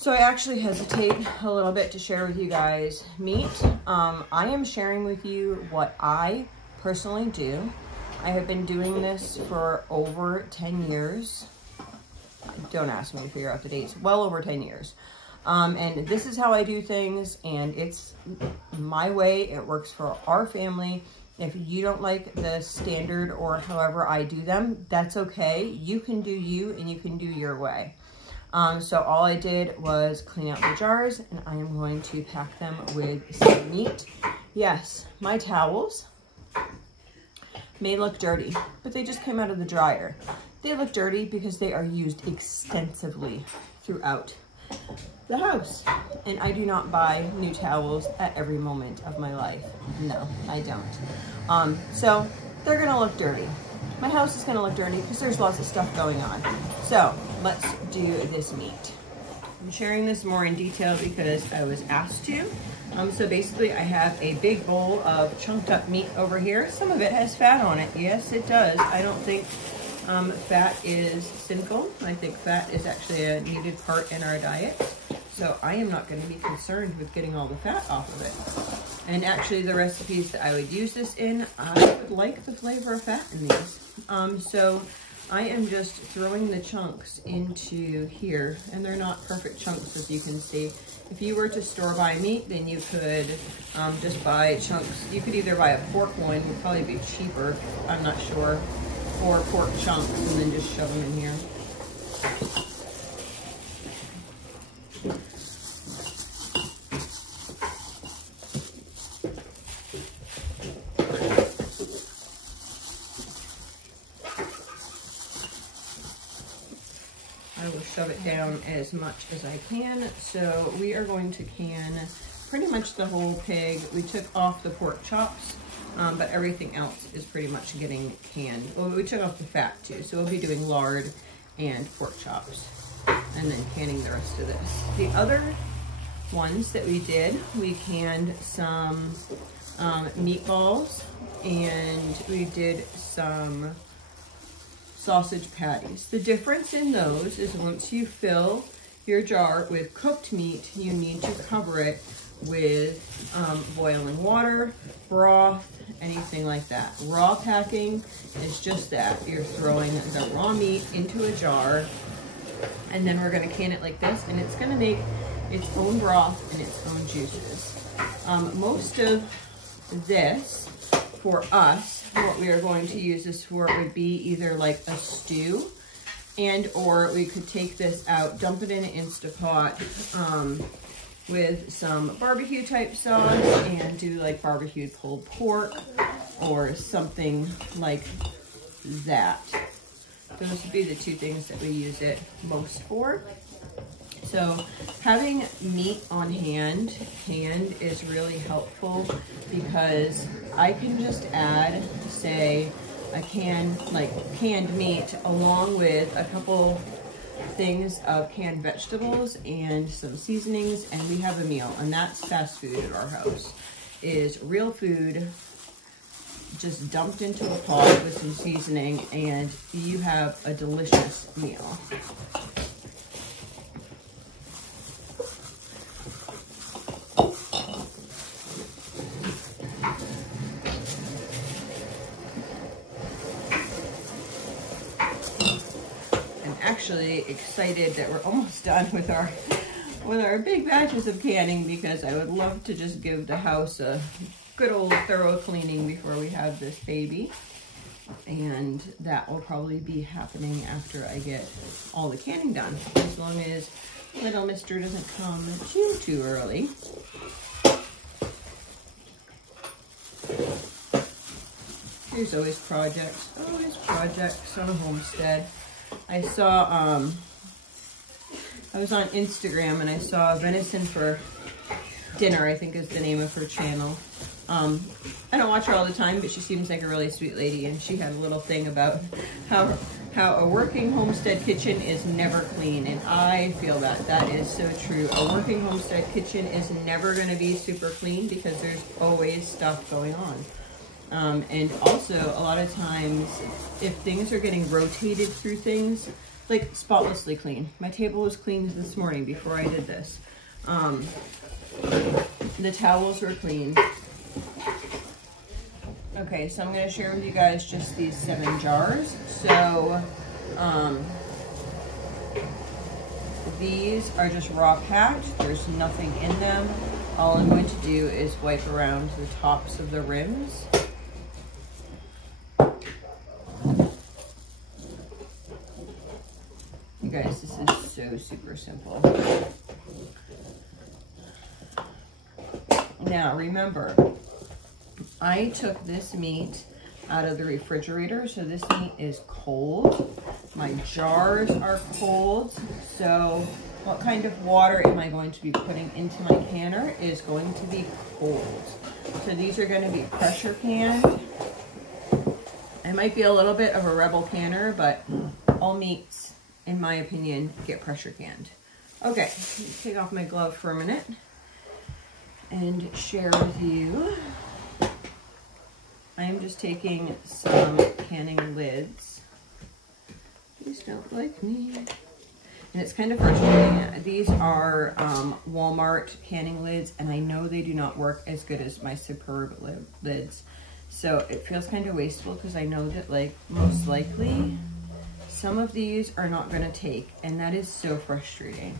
So I actually hesitate a little bit to share with you guys meat. I am sharing with you what I personally do. I have been doing this for over 10 years. Don't ask me to figure out the dates. Well over 10 years. And this is how I do things, and it's my way. It works for our family. If you don't like the standard or however I do them, that's okay. You can do you, and you can do your way. So all I did was clean out the jars, and I am going to pack them with some meat. Yes, my towels may look dirty, but they just came out of the dryer. They look dirty because they are used extensively throughout the house. And I do not buy new towels at every moment of my life. No, I don't. So they're gonna look dirty. My house is gonna look dirty because there's lots of stuff going on. So let's do this meat. I'm sharing this more in detail because I was asked to. So basically I have a big bowl of chunked up meat over here. Some of it has fat on it. Yes, it does. I don't think fat is sinful. I think fat is actually a needed part in our diet. So I am not going to be concerned with getting all the fat off of it. And actually the recipes that I would use this in, I would like the flavor of fat in these. So I am just throwing the chunks into here, and they're not perfect chunks as you can see. If you were to store-buy meat, then you could just buy chunks. You could either buy a pork one, would probably be cheaper, I'm not sure, or pork chunks, and then just shove them in here. I will shove it down as much as I can. So we are going to can pretty much the whole pig. We took off the pork chops, but everything else is pretty much getting canned. Well, we took off the fat too, so we'll be doing lard and pork chops and then canning the rest of this. The other ones that we did, we canned some meatballs, and we did some sausage patties. The difference in those is once you fill your jar with cooked meat, you need to cover it with boiling water, broth, anything like that. Raw packing is just that. You're throwing the raw meat into a jar, and then we're gonna can it like this, and it's gonna make its own broth and its own juices. Most of this, for us, what we are going to use this for would be either like a stew, and or we could take this out, dump it in an Instapot with some barbecue type sauce and do like barbecued pulled pork or something like that. Those would be the two things that we use it most for. So having meat on hand canned is really helpful because I can just add, say, a canned meat along with a couple things of canned vegetables and some seasonings, and we have a meal. And that's fast food at our house, is real food just dumped into a pot with some seasoning, and you have a delicious meal. Actually excited that we're almost done with our big batches of canning, because I would love to just give the house a good old thorough cleaning before we have this baby, and that will probably be happening after I get all the canning done, as long as little mister doesn't come too early. There's always projects on a homestead. I saw, I was on Instagram and I saw Venison for Dinner, I think is the name of her channel. I don't watch her all the time, but she seems like a really sweet lady, and she had a little thing about how a working homestead kitchen is never clean, and I feel that is so true. A working homestead kitchen is never going to be super clean because there's always stuff going on. And also, a lot of times, if things are getting rotated through things, like spotlessly clean. My table was cleaned this morning before I did this. The towels were clean. Okay, so I'm going to share with you guys just these 7 jars. So these are just raw packed. There's nothing in them. All I'm going to do is wipe around the tops of the rims. You guys, this is so super simple. Now remember, I took this meat out of the refrigerator, so this meat is cold. My jars are cold, so what kind of water am I going to be putting into my canner is going to be cold. So these are going to be pressure canned. It might be a little bit of a rebel canner, but all meats, in my opinion, get pressure canned. Okay, take off my glove for a minute and share with you. I am just taking some canning lids. Please don't like me. And it's kind of frustrating. These are Walmart canning lids, and I know they do not work as good as my Superb lids. So it feels kind of wasteful because I know that, like, most likely some of these are not going to take, and that is so frustrating.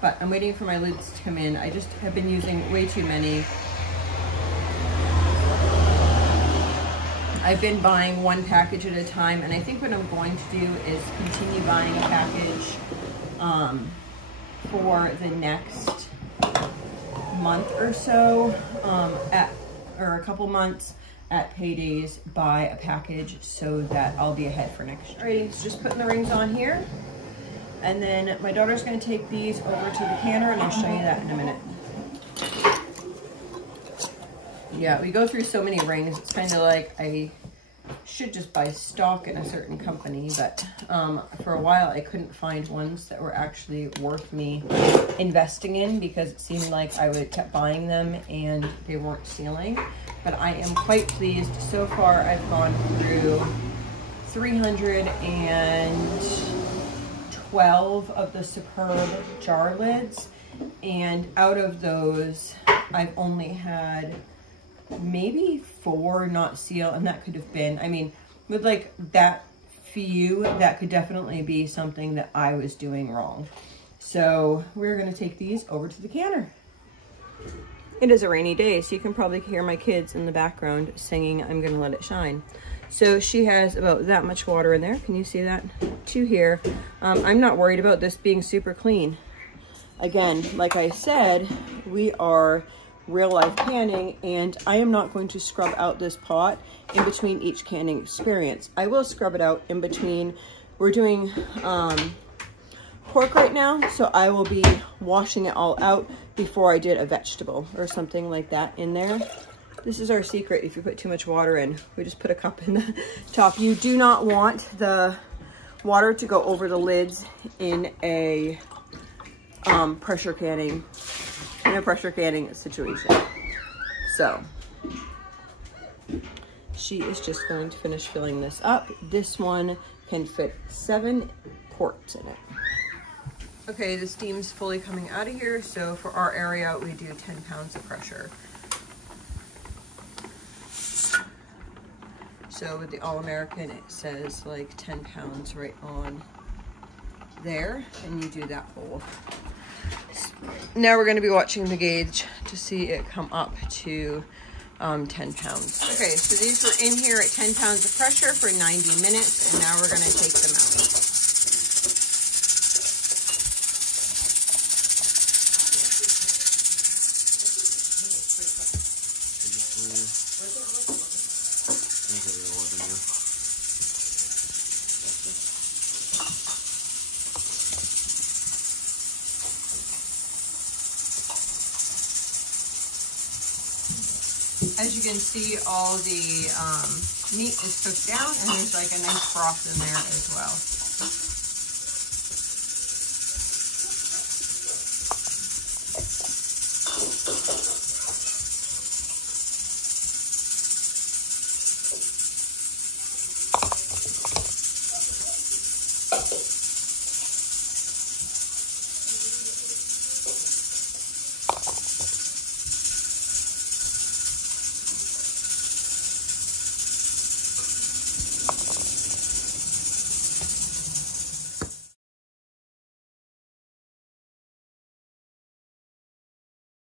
But I'm waiting for my lids to come in. I just have been using way too many. I've been buying one package at a time, and I think what I'm going to do is continue buying a package for the next month or so, or a couple months at paydays, buy a package so that I'll be ahead for next year. Alrighty, so just putting the rings on here. And then my daughter's going to take these over to the canner, and I'll show you that in a minute. Yeah, we go through so many rings. It's kind of like I should just buy stock in a certain company, but for a while I couldn't find ones that were actually worth me investing in because it seemed like I would kept buying them and they weren't sealing. But I am quite pleased. So far I've gone through 312 of the Superb jar lids, and out of those I've only had maybe 4 not seal, and that could have been, I mean, with like that few, that could definitely be something that I was doing wrong. So we're going to take these over to the canner. It is a rainy day, so you can probably hear my kids in the background singing I'm Gonna Let It Shine. So she has about that much water in there. Can you see that? 2 here. I'm not worried about this being super clean. Again, like I said, we are real life canning, and I am not going to scrub out this pot in between each canning experience. I will scrub it out in between. We're doing pork right now, so I will be washing it all out before I did a vegetable or something like that in there. This is our secret. If you put too much water in, we just put a cup in the top. You do not want the water to go over the lids in a pressure canning situation. So she is just going to finish filling this up. This one can fit 7 quarts in it. Okay, the steam's fully coming out of here. So for our area, we do 10 pounds of pressure. So with the All-American, it says like 10 pounds right on there, and you do that whole. Now we're going to be watching the gauge to see it come up to 10 pounds. Okay, so these were in here at 10 pounds of pressure for 90 minutes, and now we're going to take them out. As you can see, all the meat is cooked down, and there's like a nice broth in there as well.